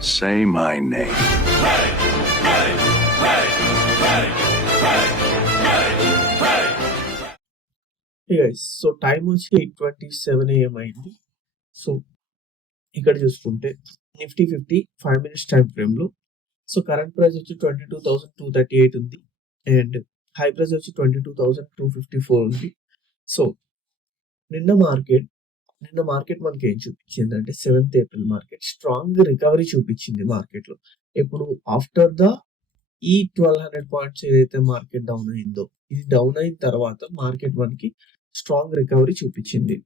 Say my name. Hey guys, so time వచ్చి 8:27 AM అయింది. So ఇక్కడ చూసుకుంటే నిఫ్టీ 50 5 మినిట్స్ టైం ఫ్రేమ్లో సో కరెంట్ ప్రైస్ వచ్చి 22,238 ఉంది అండ్ హై ప్రైస్ వచ్చి 22,254 ఉంది. సో నిన్న మార్కెట్ మనకి ఏం చూపించింది అంటే 7th April market strong recovery చూపించింది మార్కెట్లో. ఇప్పుడు ఆఫ్టర్ ద ఈ 1200 పాయింట్స్ ఏదైతే మార్కెట్ డౌన్ అయిందో ఇది డౌన్ అయిన తర్వాత మార్కెట్ మనకి స్ట్రాంగ్ రికవరీ చూపించింది.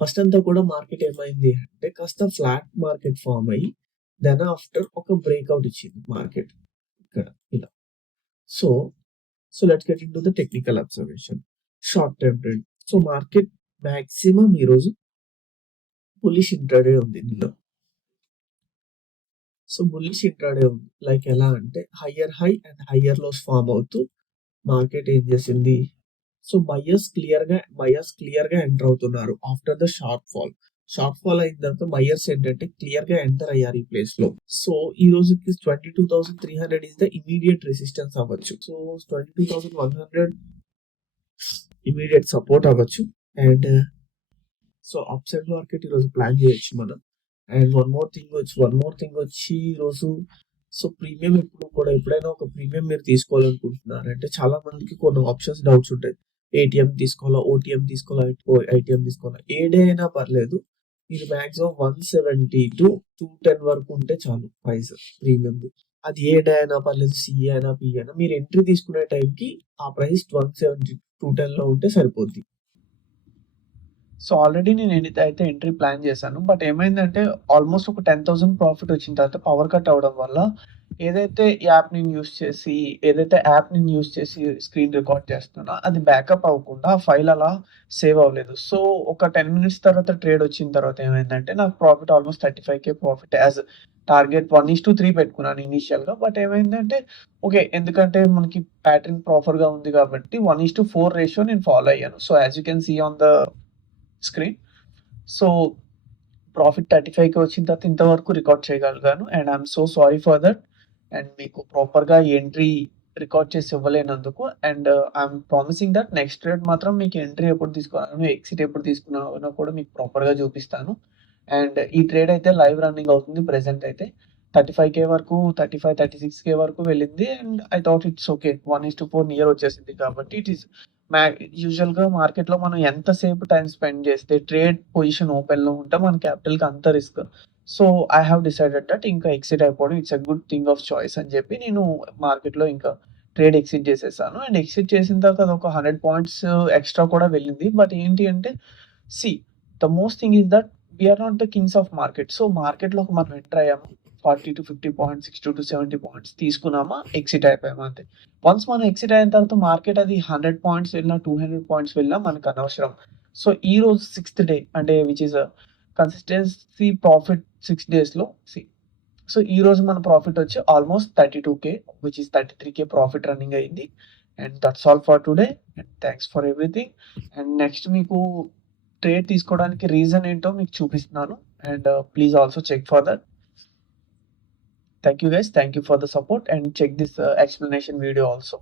ఫస్ట్ అంతా కూడా మార్కెట్ ఏమైంది అంటే కాస్త ఫ్లాట్ మార్కెట్ ఫామ్ అయ్యి దెన్ ఆఫ్టర్ ఒక బ్రేక్అవుట్ ఇచ్చింది మార్కెట్ ఇక్కడ ఇలా. So let's get into the technical observation short term trend. So market maximum ఈరోజు బుల్లిష్ ఇంట్రాడే ఉంది నిన్న. సో బుల్లిష్ ఇంట్రాడే ఉంది లైక్ ఎలా అంటే higher high and higher lows form అవుతూ మార్కెట్ ఏం చేసింది. సో బయర్స్ క్లియర్ గా ఎంటర్ అవుతున్నారు ఆఫ్టర్ ద షార్ట్ ఫాల్ అయిన తర్వాత బయర్స్ ఏంటంటే క్లియర్ గా ఎంటర్ అయ్యారు ఈ ప్లేస్ లో. సో ఈ రోజుకి 22,300 ఇస్ ద ఇమీడియట్ రెసిస్టెన్స్ అవ్వచ్చు. సో 22,100 ఇమీడియట్ సపోర్ట్ అవ్వచ్చు and so up side market ఈరోజు ప్లాన్ చేయొచ్చు మనం. అండ్ వన్ మోర్ థింగ్ వచ్చి ఈరోజు సో ప్రీమియం ఎప్పుడైనా ఒక ప్రీమియం మీరు తీసుకోవాలనుకుంటున్నారు అంటే చాలా మందికి కొన్ని ఆప్షన్స్ డౌట్స్ ఉంటాయి. ఏటీఎం తీసుకోవాలా, ఓటీఎం తీసుకోవాలా, ఐటీఎం తీసుకోవాలా, ఏ డే అయినా పర్లేదు. మీరు మాక్సిమం 170 to 210 వరకు ఉంటే చాలు ప్రైస్ ప్రీమియం. అది ఏ డే అయినా పర్లేదు, సిఏ అయినా పి అయినా మీరు ఎంట్రీ తీసుకునే టైంకి ఆ ప్రైస్ 170 210 లో ఉంటే సరిపోద్ది. సో ఆల్రెడీ నేను అయితే ఎంట్రీ ప్లాన్ చేశాను. బట్ ఏమైందంటే ఆల్మోస్ట్ ఒక 10,000 ప్రాఫిట్ వచ్చిన తర్వాత పవర్ కట్ అవ్వడం వల్ల ఏదైతే యాప్ని యూస్ చేసి స్క్రీన్ రికార్డ్ చేస్తున్నా అది బ్యాకప్ అవ్వకుండా ఫైల్ అలా సేవ్ అవ్వలేదు. సో ఒక 10 మినిట్స్ తర్వాత ట్రేడ్ వచ్చిన తర్వాత ఏమైందంటే నాకు profit almost 35K profit as target 1:3 పెట్టుకున్నాను ఇనీషియల్గా. బట్ ఏమైందంటే ఓకే ఎందుకంటే మనకి ప్యాటర్న్ ప్రాపర్గా ఉంది కాబట్టి 1:4 రేషియో నేను ఫాలో అయ్యాను. So as you can see on the screen. So profit 35K వచ్చిన తర్వాత ఇంతవరకు రికార్డ్ చేయగలిగాను and I'm so sorry for that. And మీకు ప్రాపర్గా ఎంట్రీ రికార్డ్ చేసి ఇవ్వలేనందుకు and I'm promising that next trade మాత్రం మీకు ఎంట్రీ ఎప్పుడు తీసుకున్నాను, ఎగ్జిట్ ఎప్పుడు తీసుకున్నానో కూడా మీకు ప్రాపర్గా చూపిస్తాను. అండ్ ఈ ట్రేడ్ అయితే లైవ్ రన్నింగ్ అవుతుంది. ప్రెసెంట్ అయితే 35K వరకు 36K వరకు వెళ్ళింది and I thought it's okay 1:4 near వచ్చేసింది కాబట్టి ఇట్ ఈస్ యూజువల్గా మార్కెట్లో మనం ఎంతసేపు టైం స్పెండ్ చేస్తే ట్రేడ్ పొజిషన్ ఓపెన్లో ఉంటే మన క్యాపిటల్కి అంత risk. So I have decided that ఇంకా ఎగ్జిట్ అయిపోవడం it's a good thing of choice అని చెప్పి నేను మార్కెట్లో ఇంకా ట్రేడ్ ఎగ్జిట్ చేసేసాను. అండ్ ఎగ్జిట్ చేసిన తర్వాత అది ఒక 100 పాయింట్స్ ఎక్స్ట్రా కూడా వెళ్ళింది. బట్ ఏంటి అంటే the most thing is that we are not the kings of market. So మార్కెట్లో మనం ఎంటర్ అయ్యాము 40 to 50 పాయింట్స్ 60 to 70 పాయింట్స్ తీసుకున్నామా ఎగ్జిట్ అయిపోయాము అంతే. వన్స్ మనం ఎగ్జిట్ అయిన తర్వాత మార్కెట్ అది 100 పాయింట్స్ వెళ్ళినా 200 పాయింట్స్ వెళ్ళినా మనకు అనవసరం. సో ఈ రోజు 6th డే అంటే విచ్ ఇస్ కన్సిస్టెన్సీ ప్రాఫిట్ 6 డేస్లో సో ఈ రోజు మన ప్రాఫిట్ వచ్చి almost 32K which is 33K profit running అయింది. And that's all for today and thanks for everything. And next మీకు ట్రేడ్ తీసుకోవడానికి రీజన్ ఏంటో మీకు చూపిస్తున్నాను and please also check for that. Thank you guys, thank you for the support and check this explanation video also.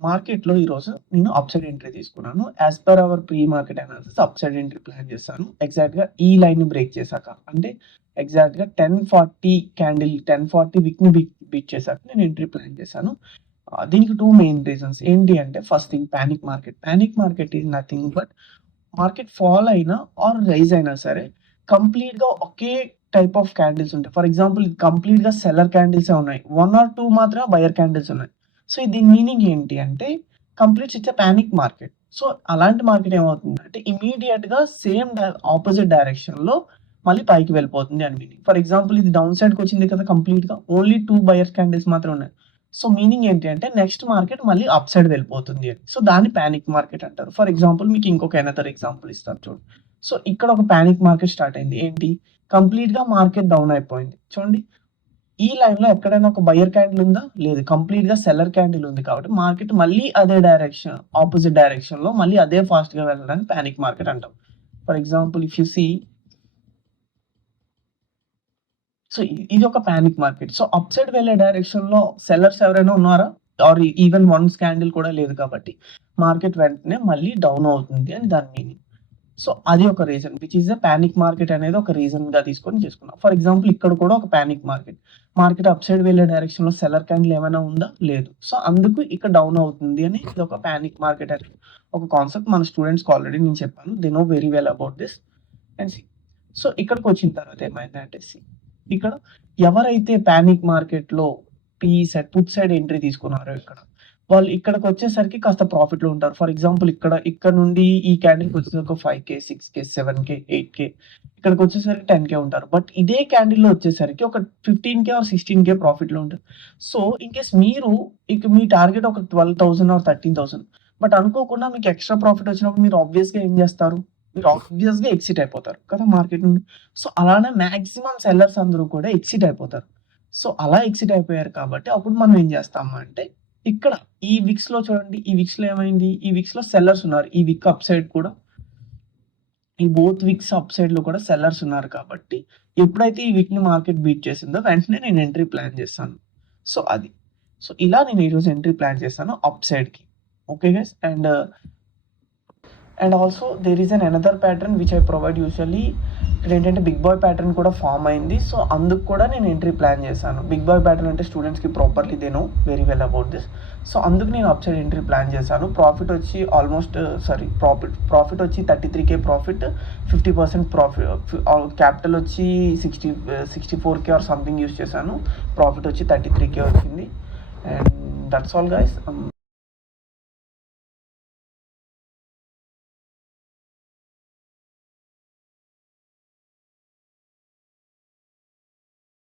మార్కెట్లో ఈరోజు నేను upside entry తీసుకున్నాను. As per our pre market analysis upside entry plan చేశాను. ఎగ్జాక్ట్గా ఈ line break చేశాక అంటే ఎగ్జాక్ట్గా 1040 క్యాండిల్ 1040 వీక్ని బీట్ చేశాక నేను ఎంట్రీ ప్లాన్ చేశాను. దీనికి 2 మెయిన్ రీజన్స్ ఏంటి అంటే first thing panic market is nothing but market fall అయినా ఆర్ రైజ్ అయినా సరే కంప్లీట్గా ఒకే టైప్ ఆఫ్ క్యాండిల్స్ ఉంటాయి. ఫర్ ఎగ్జాంపుల్ ఇది కంప్లీట్గా సెల్లర్ క్యాండిల్సే ఉన్నాయి, 1 or 2 మాత్రమే బయర్ క్యాండిల్స్ ఉన్నాయి. సో దీని మీనింగ్ ఏంటి అంటే completes it's panic market. So అలాంటి మార్కెట్ ఏమవుతుంది అంటే ఇమీడియట్గా సేమ్ ఆపోజిట్ డైరెక్షన్లో మళ్ళీ పైకి వెళ్ళిపోతుంది అని మీనింగ్. ఫర్ ఎగ్జాంపుల్ ఇది డౌన్ సైడ్కి వచ్చింది కదా కంప్లీట్గా ఓన్లీ 2 బయర్ క్యాండిల్స్ మాత్రం ఉన్నాయి. సో మీనింగ్ ఏంటి అంటే నెక్స్ట్ మార్కెట్ మళ్ళీ అప్ సైడ్ వెళ్ళిపోతుంది అని. సో దాన్ని ప్యానిక్ మార్కెట్ అంటారు. ఫర్ ఎగ్జాంపుల్ మీకు ఇంకొక ఎనదర్ ఎగ్జాంపుల్ ఇస్తాను చూడండి. సో ఇక్కడ ఒక ప్యానిక్ మార్కెట్ స్టార్ట్ అయింది. ఏంటి కంప్లీట్గా మార్కెట్ డౌన్ అయిపోయింది చూడండి. ఈ లైన్లో ఎక్కడైనా ఒక బయర్ క్యాండిల్ ఉందా? లేదు, కంప్లీట్గా సెల్లర్ క్యాండిల్ ఉంది. కాబట్టి మార్కెట్ మళ్ళీ అదే డైరెక్షన్ ఆపోజిట్ డైరెక్షన్లో మళ్ళీ అదే ఫాస్ట్గా వెళ్ళడానికి ప్యానిక్ మార్కెట్ అంటాం. For example if you see so ఇది ఒక panic market. So upside వెళ్ళే డైరెక్షన్‌లో సెల్లర్స్ ఎవరైనా ఉన్నారా? ఆర్ ఈవెన్ వన్ క్యాండిల్ కూడా లేదు కాబట్టి మార్కెట్ వెంటనే మళ్ళీ డౌన్ అవుతుంది అని దాని మీనింగ్. సో అది ఒక reason which is a panic market అనేది ఒక రీజన్‌గా తీసుకొని చేసుకున్నాం. ఫర్ ఎగ్జాంపుల్ ఇక్కడ కూడా ఒక panic market. Market up side వెళ్ళే డైరెక్షన్‌లో సెల్లర్ క్యాండిల్ ఏమైనా ఉందా? లేదు. సో అందుకు ఇక్కడ డౌన్ అవుతుంది అని ఇది ఒక పానిక్ మార్కెట్ అని ఒక కాన్సెప్ట్ మన స్టూడెంట్స్‌కి ఆల్రెడీ నేను చెప్పాను. They know very well about this and see. So ఇక్కడికొచ్చిన తర్వాత ఏమైందంటే సీ ఇక్కడ ఎవరైతే పానిక్ మార్కెట్‌లో పుట్ సైడ్ ఎంట్రీ తీసుకున్నారో వాళ్ళు ఇక్కడికొచ్చేసరికి కాస్త ప్రాఫిట్‌లో ఉంటారు. ఫర్ ఎగ్జాంపుల్ ఇక్కడ నుండి ఈ క్యాండిల్‌కి వచ్చేసరికి 5,000, 6,000, 7,000, 8,000 ఇక్కడికొచ్చేసరికి 10,000 ఉంటారు. బట్ ఇదే క్యాండిల్‌లో వచ్చేసరికి ఒక 15,000 ఆర్ 16,000 ప్రాఫిట్‌లో ఉంటారు. సో, ఇన్ కేస్ మీరు మీ టార్గెట్ ఒక 12,000 ఆర్ 13,000 బట్ అనుకోకుండా మీకు ఎక్స్‌ట్రా ప్రాఫిట్ వచ్చినప్పుడు మీరు ఆబ్వియస్‌గా ఏం చేస్తారు? మీరు ఆబ్వియస్‌గా ఎక్సిట్ అయిపోతారు కదా మార్కెట్ నుండి. సో, అలానే మాక్సిమం సెల్లర్స్ అందరూ కూడా ఎక్సిట్ అయిపోతారు. సో, అలా ఎక్సిట్ అయిపోయారు కాబట్టి అప్పుడు మనం ఏం చేస్తాము అంటే ఇక్కడ ఈ విక్స్‌లో చూడండి. ఈ విక్స్‌లో ఏమైంది? ఈ విక్స్‌లో సెల్లర్స్ ఉన్నారు. ఈ విక్ అప్ సైడ్ కూడా ఈ బోత్ విక్స్ అప్ సైడ్‌లో కూడా సెల్లర్స్ ఉన్నారు కాబట్టి ఎప్పుడైతే ఈ విక్‌ని మార్కెట్ బీట్ చేసిందో వెంటనే నేను ఎంట్రీ ప్లాన్ చేశాను. సో, అది. సో, ఇలా నేను ఈరోజు ఎంట్రీ ప్లాన్ చేశాను అప్ సైడ్‌కి. Okay guys. And also there is another pattern which I provide usually. ఇక్కడేంటంటే బిగ్ బాయ్ ప్యాటర్న్ కూడా ఫార్మ్ అయింది. సో, అందుకు కూడా నేను ఎంట్రీ ప్లాన్ చేశాను. బిగ్ బాయ్ ప్యాటర్న్ అంటే స్టూడెంట్స్‌కి properly they know very well about this. So, అందుకు నేను అప్ సైడ్ ఎంట్రీ ప్లాన్ చేశాను. ప్రాఫిట్ వచ్చి ప్రాఫిట్ వచ్చి 33,000 ప్రాఫిట్, 50% క్యాపిటల్ వచ్చి 64,000 ఆర్ సంథింగ్ యూజ్ చేశాను. ప్రాఫిట్ వచ్చి 33,000 వచ్చింది. And that's all guys.